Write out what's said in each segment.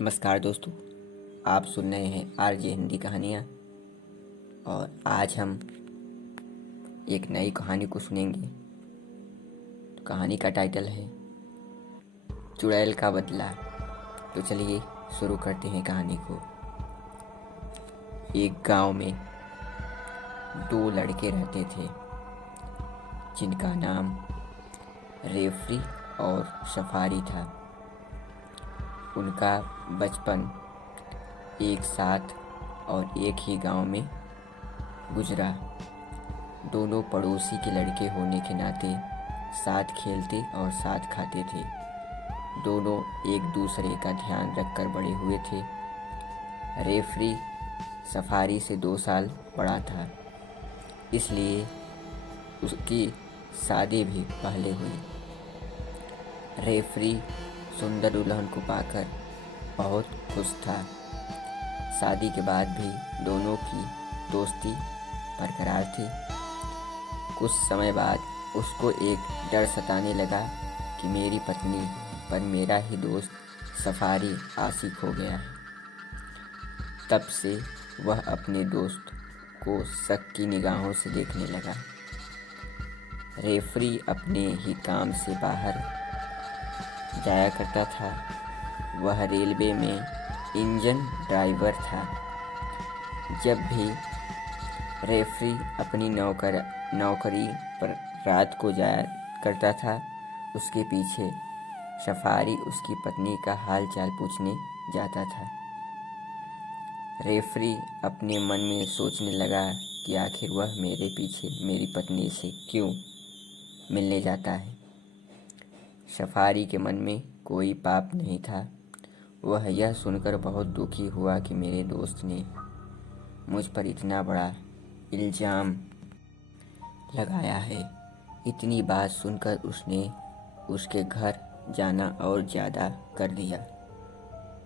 नमस्कार दोस्तों, आप सुन रहे हैं आरजे हिंदी कहानियाँ। और आज हम एक नई कहानी को सुनेंगे। तो कहानी का टाइटल है चुड़ैल का बदला। तो चलिए शुरू करते हैं कहानी को। एक गांव में दो लड़के रहते थे जिनका नाम रेफरी और सफारी था। उनका बचपन एक साथ और एक ही गांव में गुजरा। दोनों पड़ोसी के लड़के होने के नाते साथ खेलते और साथ खाते थे। दोनों एक दूसरे का ध्यान रखकर बड़े हुए थे। रेफरी सफारी से 2 साल बड़ा था, इसलिए उसकी शादी भी पहले हुई। रेफरी सुंदर दुल्हन को पाकर बहुत खुश था। शादी के बाद भी दोनों की दोस्ती बरकरार थी। कुछ समय बाद उसको एक डर सताने लगा कि मेरी पत्नी पर मेरा ही दोस्त सफारी आशिक हो गया है। तब से वह अपने दोस्त को शक की निगाहों से देखने लगा। रेफरी अपने ही काम से बाहर जाया करता था। वह रेलवे में इंजन ड्राइवर था। जब भी रेफरी अपनी नौकरी पर रात को जाया करता था, उसके पीछे सफारी उसकी पत्नी का हाल चाल पूछने जाता था। रेफरी अपने मन में सोचने लगा कि आखिर वह मेरे पीछे मेरी पत्नी से क्यों मिलने जाता है। सफारी के मन में कोई पाप नहीं था। वह यह सुनकर बहुत दुखी हुआ कि मेरे दोस्त ने मुझ पर इतना बड़ा इल्ज़ाम लगाया है। इतनी बात सुनकर उसने उसके घर जाना और ज़्यादा कर दिया।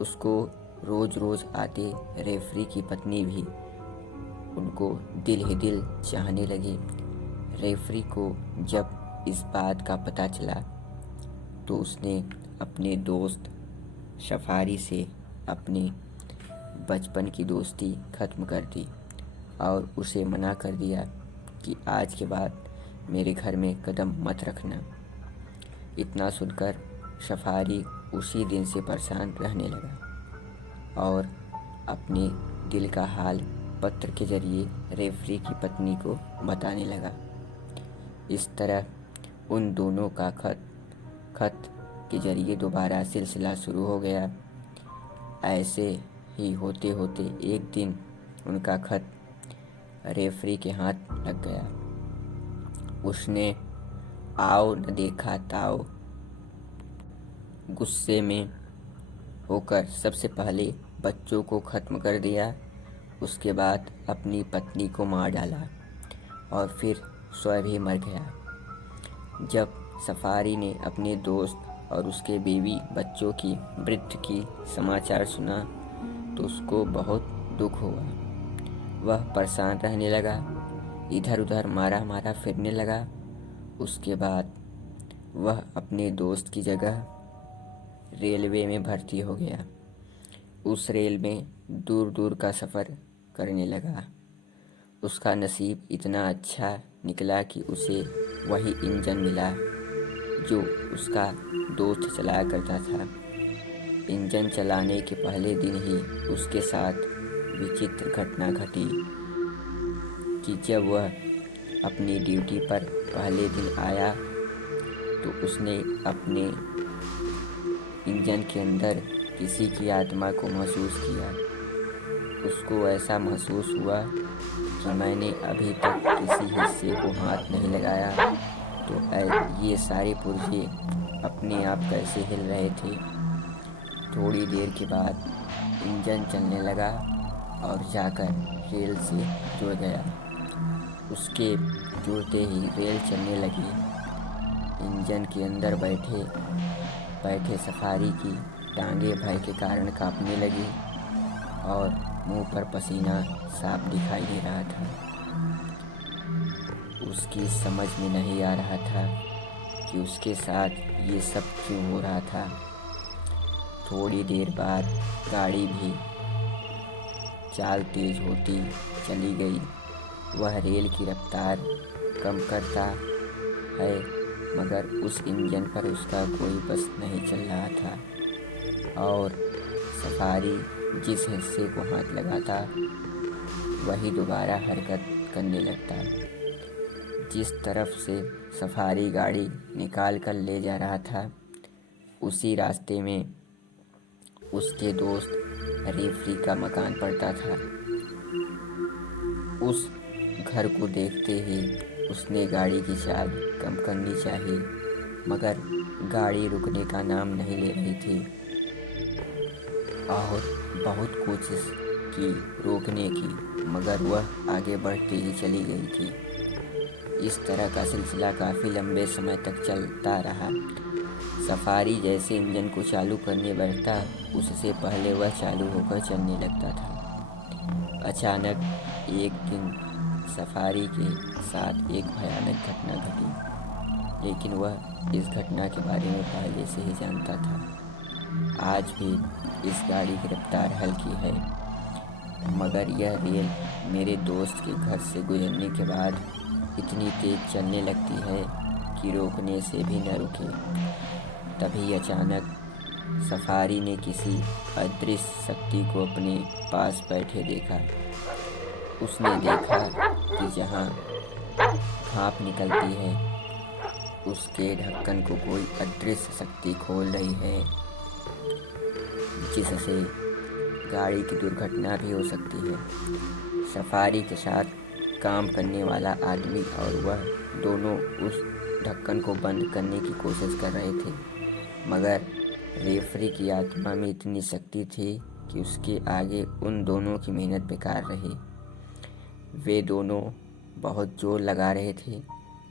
उसको रोज़ रोज़ आते रेफरी की पत्नी भी उनको दिल ही दिल चाहने लगी। रेफरी को जब इस बात का पता चला तो उसने अपने दोस्त सफारी से अपने बचपन की दोस्ती ख़त्म कर दी और उसे मना कर दिया कि आज के बाद मेरे घर में कदम मत रखना। इतना सुनकर सफारी उसी दिन से परेशान रहने लगा और अपने दिल का हाल पत्र के ज़रिए रेफरी की पत्नी को बताने लगा। इस तरह उन दोनों का खत के ज़रिए दोबारा सिलसिला शुरू हो गया। ऐसे ही होते होते एक दिन उनका खत रेफरी के हाथ लग गया। उसने आओ न देखा ताओ गुस्से में होकर सबसे पहले बच्चों को ख़त्म कर दिया। उसके बाद अपनी पत्नी को मार डाला और फिर स्वयं भी मर गया। जब सफारी ने अपने दोस्त और उसके बीवी बच्चों की मृत्यु की समाचार सुना तो उसको बहुत दुख हुआ। वह परेशान रहने लगा, इधर उधर मारा फिरने लगा। उसके बाद वह अपने दोस्त की जगह रेलवे में भर्ती हो गया। उस रेल में दूर दूर का सफ़र करने लगा। उसका नसीब इतना अच्छा निकला कि उसे वही इंजन मिला जो उसका दोस्त चलाया करता था। इंजन चलाने के पहले दिन ही उसके साथ विचित्र घटना घटी कि जब वह अपनी ड्यूटी पर पहले दिन आया तो उसने अपने इंजन के अंदर किसी की आत्मा को महसूस किया। उसको ऐसा महसूस हुआ कि मैंने अभी तक किसी हिस्से को हाथ नहीं लगाया, तो ये सारे पुर्जे अपने आप कैसे हिल रहे थे। थोड़ी देर के बाद इंजन चलने लगा और जाकर रेल से जुड़ गया। उसके जुड़ते ही रेल चलने लगी। इंजन के अंदर बैठे सफारी की टांगें भय के कारण कांपने लगी और मुंह पर पसीना साफ दिखाई दे रहा था। उसकी समझ में नहीं आ रहा था कि उसके साथ ये सब क्यों हो रहा था। थोड़ी देर बाद गाड़ी भी चाल तेज होती चली गई। वह रेल की रफ्तार कम करता है, मगर उस इंजन पर उसका कोई बस नहीं चल रहा था और सफारी जिस हिस्से को हाथ लगाता वही दोबारा हरकत करने लगता। जिस तरफ से सफारी गाड़ी निकाल कर ले जा रहा था, उसी रास्ते में उसके दोस्त रेफरी का मकान पड़ता था। उस घर को देखते ही उसने गाड़ी की चाल कम करनी चाहिए, मगर गाड़ी रुकने का नाम नहीं ले रही थी और बहुत कोशिश की रोकने की, मगर वह आगे बढ़ती ही चली गई थी। इस तरह का सिलसिला काफ़ी लंबे समय तक चलता रहा। सफारी जैसे इंजन को चालू करने बैठता, उससे पहले वह चालू होकर चलने लगता था। अचानक एक दिन सफारी के साथ एक भयानक घटना घटी, लेकिन वह इस घटना के बारे में पहले से ही जानता था। आज भी इस गाड़ी की रफ्तार हल्की है, मगर यह रेल मेरे दोस्त के घर से गुजरने के बाद इतनी तेज चलने लगती है कि रोकने से भी न रुके। तभी अचानक सफारी ने किसी अदृश्य शक्ति को अपने पास बैठे देखा। उसने देखा कि जहाँ भाप निकलती है, उसके ढक्कन को कोई अदृश्य शक्ति खोल रही है, जिससे गाड़ी की दुर्घटना भी हो सकती है। सफारी के साथ काम करने वाला आदमी और वह दोनों उस ढक्कन को बंद करने की कोशिश कर रहे थे, मगर रेफरी की आत्मा में इतनी शक्ति थी कि उसके आगे उन दोनों की मेहनत बेकार रही। वे दोनों बहुत जोर लगा रहे थे,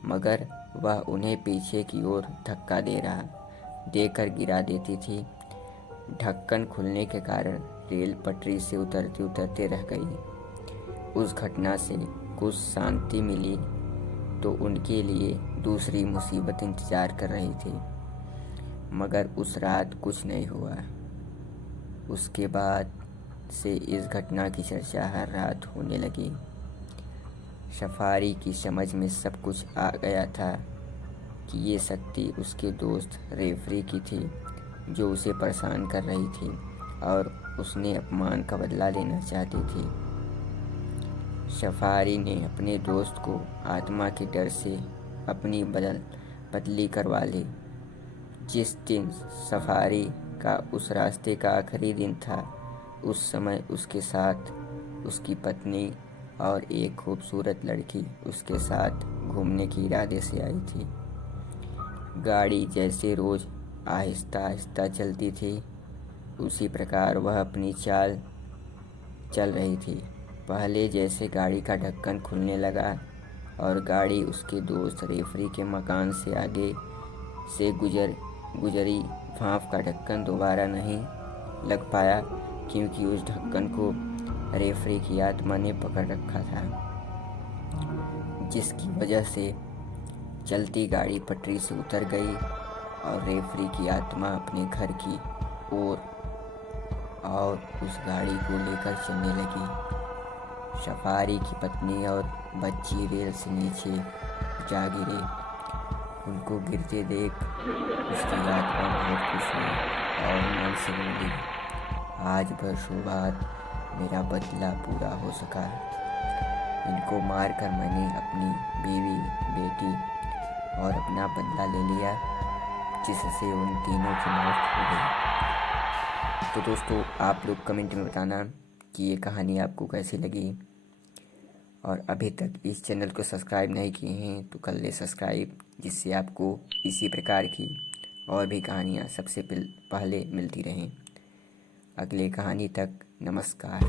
मगर वह उन्हें पीछे की ओर धक्का देकर गिरा देती थी। ढक्कन खुलने के कारण रेल पटरी से उतरते उतरते रह गई। उस घटना से कुछ शांति मिली तो उनके लिए दूसरी मुसीबत इंतज़ार कर रही थी, मगर उस रात कुछ नहीं हुआ। उसके बाद से इस घटना की चर्चा हर रात होने लगी। सफारी की समझ में सब कुछ आ गया था कि ये शक्ति उसके दोस्त रेफरी की थी, जो उसे परेशान कर रही थी और उसने अपमान का बदला लेना चाहती थी। सफारी ने अपने दोस्त को आत्मा के डर से अपनी बदली करवा ली। जिस दिन सफारी का उस रास्ते का आखिरी दिन था, उस समय उसके साथ उसकी पत्नी और एक खूबसूरत लड़की उसके साथ घूमने के इरादे से आई थी। गाड़ी जैसे रोज़ आहिस्ता आहिस्ता चलती थी, उसी प्रकार वह अपनी चाल चल रही थी। पहले जैसे गाड़ी का ढक्कन खुलने लगा और गाड़ी उसके दोस्त रेफरी के मकान से आगे से गुजरी। भाप का ढक्कन दोबारा नहीं लग पाया, क्योंकि उस ढक्कन को रेफरी की आत्मा ने पकड़ रखा था, जिसकी वजह से चलती गाड़ी पटरी से उतर गई और रेफरी की आत्मा अपने घर की ओर और उस गाड़ी को लेकर चलने लगी। सफारी की पत्नी और बच्ची रेल से नीचे जा गिरे। उनको गिरते देख उसकी आत्मा बहुत खुश हुई और मन से बोली, आज बरसों बाद मेरा बदला पूरा हो सका। इनको मारकर मैंने अपनी बीवी, बेटी और अपना बदला ले लिया, जिससे उन तीनों की मौत हो गई। तो दोस्तों, आप लोग कमेंट में बताना कि ये कहानी आपको कैसी लगी, और अभी तक इस चैनल को सब्सक्राइब नहीं किए हैं तो कर ले सब्सक्राइब, जिससे आपको इसी प्रकार की और भी कहानियाँ सबसे पहले मिलती रहें। अगले कहानी तक नमस्कार।